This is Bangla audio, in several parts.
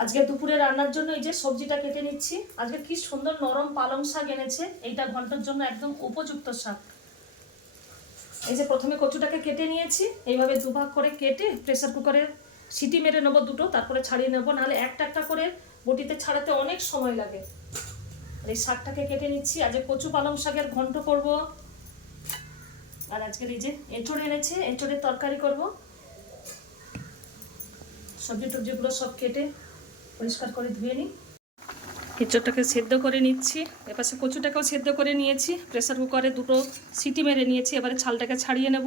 আজকে দুপুরে রান্নার জন্য এই যে সবজিটা কেটে নিচ্ছি। আজকে কি সুন্দর নরম পালং শাক এনেছে, এইটা ঘণ্টার জন্য একদম উপযুক্ত শাক। এই যে প্রথমে কচুটাকে কেটে নিয়েছি, এইভাবে দুভাগ করে কেটে প্রেসার কুকারে সিটি মেরে নেব দুটো, তারপরে ছাড়িয়ে নেব, নাহলে একটা একটা করে বটিতে ছাড়াতে অনেক সময় লাগে। আর এই শাকটাকে কেটে নিচ্ছি, আজকে কচু পালং শাকের ঘন্ট করব। আর আজকের এই যে এঁচড় এনেছে, এঁচড়ের তরকারি করব। সবজি টবজিগুলো সব কেটে পরিষ্কার করে ধুয়ে নিই। এঁচড়টাকে সেদ্ধ করে নিচ্ছি। এপাশে কচুটাকেও সেদ্ধ করে নিয়েছি। প্রেসার কুকারে দুটো সিটি মেরে নিয়েছি। এবারে ছালটাকে ছাড়িয়ে নেব।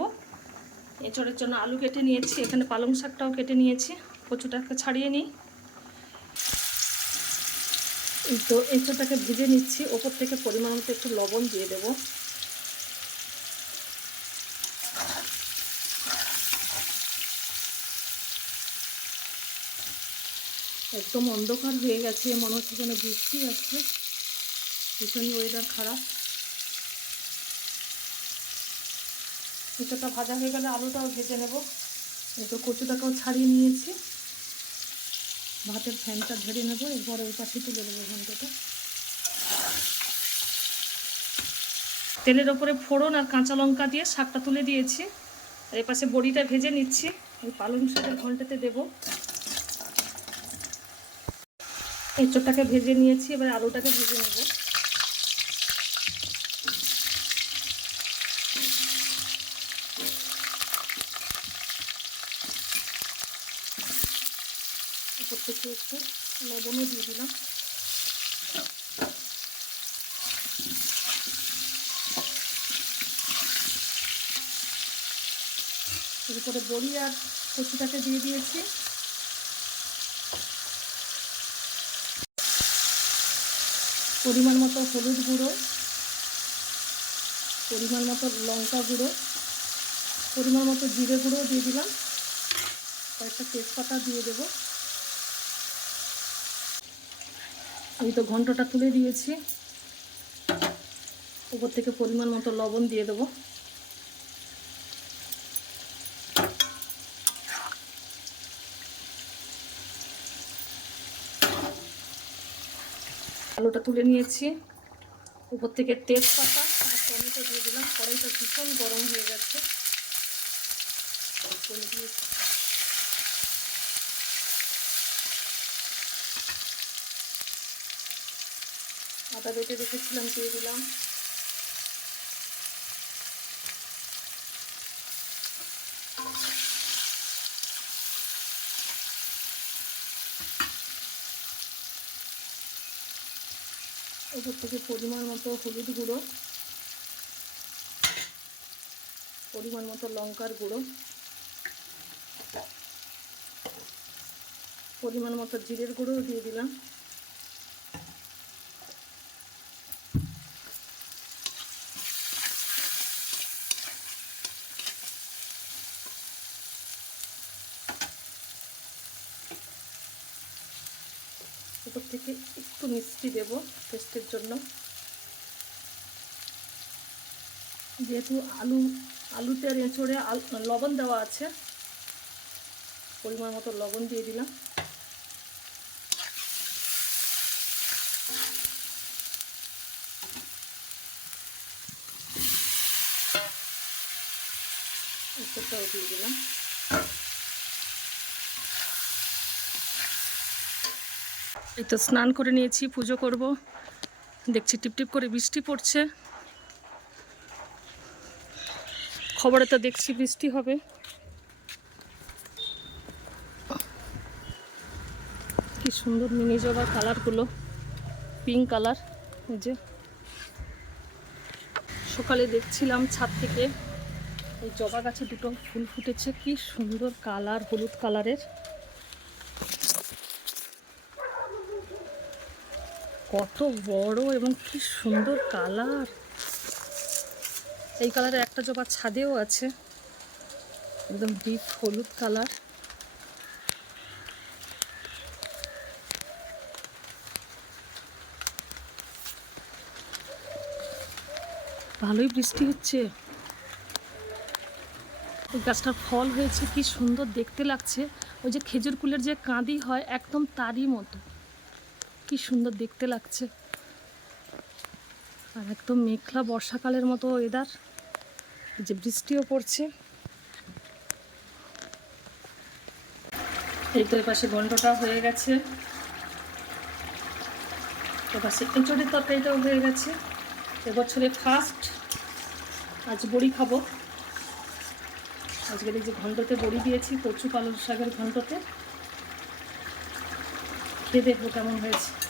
এঁচড়ের জন্য আলু কেটে নিয়েছি। এখানে পালং শাকটাও কেটে নিয়েছি। কচুটাকে ছাড়িয়ে নিই। তো এঁচড়টাকে ভেজে নিচ্ছি। ওপর থেকে পরিমাণ মতো একটু লবণ দিয়ে দেবো। একদম অন্ধকার হয়ে গেছে, মনে হচ্ছে যেন বৃষ্টি আসছে। ভীষণই ওয়েদার খারাপ। এঁচোটা ভাজা হয়ে গেলে আলুটাও ভেজে নেব। তো কচুটাকেও ছাড়িয়ে নিয়েছি। ভাতের ফ্যানটা ঝেড়ে নেব, এরপরে ওই পাশে তুলে দেবো ঘন্টাটা। তেলের ওপরে ফোড়ন আর কাঁচা লঙ্কা দিয়ে শাকটা তুলে দিয়েছি। আর এপাশে বড়িটা ভেজে নিচ্ছি। ওই পালং শাকের ঘন্টাতে দেবো। এঁচড়টাকে ভেজে নিয়েছি, এবার আলুটাকে ভেজে নেব। উপর থেকে একটু লবণও দিয়ে দিলাম। এরপরে বড়ি আর কচুটাকে দিয়ে দিয়েছি। পরিমাণ মতো হলুদ গুঁড়ো, পরিমাণ মতো লঙ্কা গুঁড়ো, পরিমাণ মতো জিরে গুঁড়ো দিয়ে দিলাম। কয়েকটা তেজপাতা দিয়ে দেব। আমি তো ঘন্টটা তুলে দিয়েছি। উপর থেকে পরিমাণ মতো লবণ দিয়ে দেবো। আলুটা তুলে নিয়েছি। উপর থেকে তেজপাতা আর টমেটো দিয়ে দিলাম। কড়াইটা ভীষণ গরম হয়ে গেছে। আদা বেটে রেখেছিলাম, দিয়ে দিলাম। উপর থেকে পরিমাণ মতো হলুদ গুঁড়ো, পরিমাণ মতো লঙ্কার গুঁড়ো, পরিমাণ মতো জিরের গুঁড়োও দিয়ে দিলাম। উপর থেকে একটু মিষ্টি দেব টেস্টের জন্য। যেহেতু আলু, আলুতে আর এঁচড়ে লবণ দেওয়া আছে, পরিমাণ মতো লবণ দিয়ে দিলাম। এঁচড়টাও দিয়ে দিলাম। এই তো স্নান করে নিয়েছি, পুজো করব। দেখছি টিপটিপ করে বৃষ্টি পড়ছে। খবরে তো দেখছি বৃষ্টি হবে। কি সুন্দর মিনি জবার কালারগুলো, পিঙ্ক কালার, এই যে। সকালে দেখছিলাম ছাদ থেকে এই জবা গাছে দুটো ফুল ফুটেছে, কি সুন্দর কালার, হলুদ কালারের। কত বড় এবং কি সুন্দর কালার। এই কালারের একটা জবা ছাদেও আছে, একদম ডিপ হলুদ কালার। ভালোই বৃষ্টি হচ্ছে। এই গাছটার ফল হয়েছে, কি সুন্দর দেখতে লাগছে। ওই যে খেজুর কুলের যে কাঁদি হয়, একদম তারই মতো। কি সুন্দর দেখতে লাগছে। আর একদম মেঘলা বর্ষাকালের মতো ওয়েদার যে বৃষ্টিও পড়ছে। এই তো এপাশে গন্ডটা হয়ে গেছে। এপাশে এঁচড়ের তরকারিটাও হয়ে গেছে। এবছরে ফার্স্ট আজ বড়ি খাব। আজকের এই যে ঘন্টতে বড়ি দিয়েছি, কচু পালং শাকের ঘন্টতে খেয়ে কেমন হয়েছে।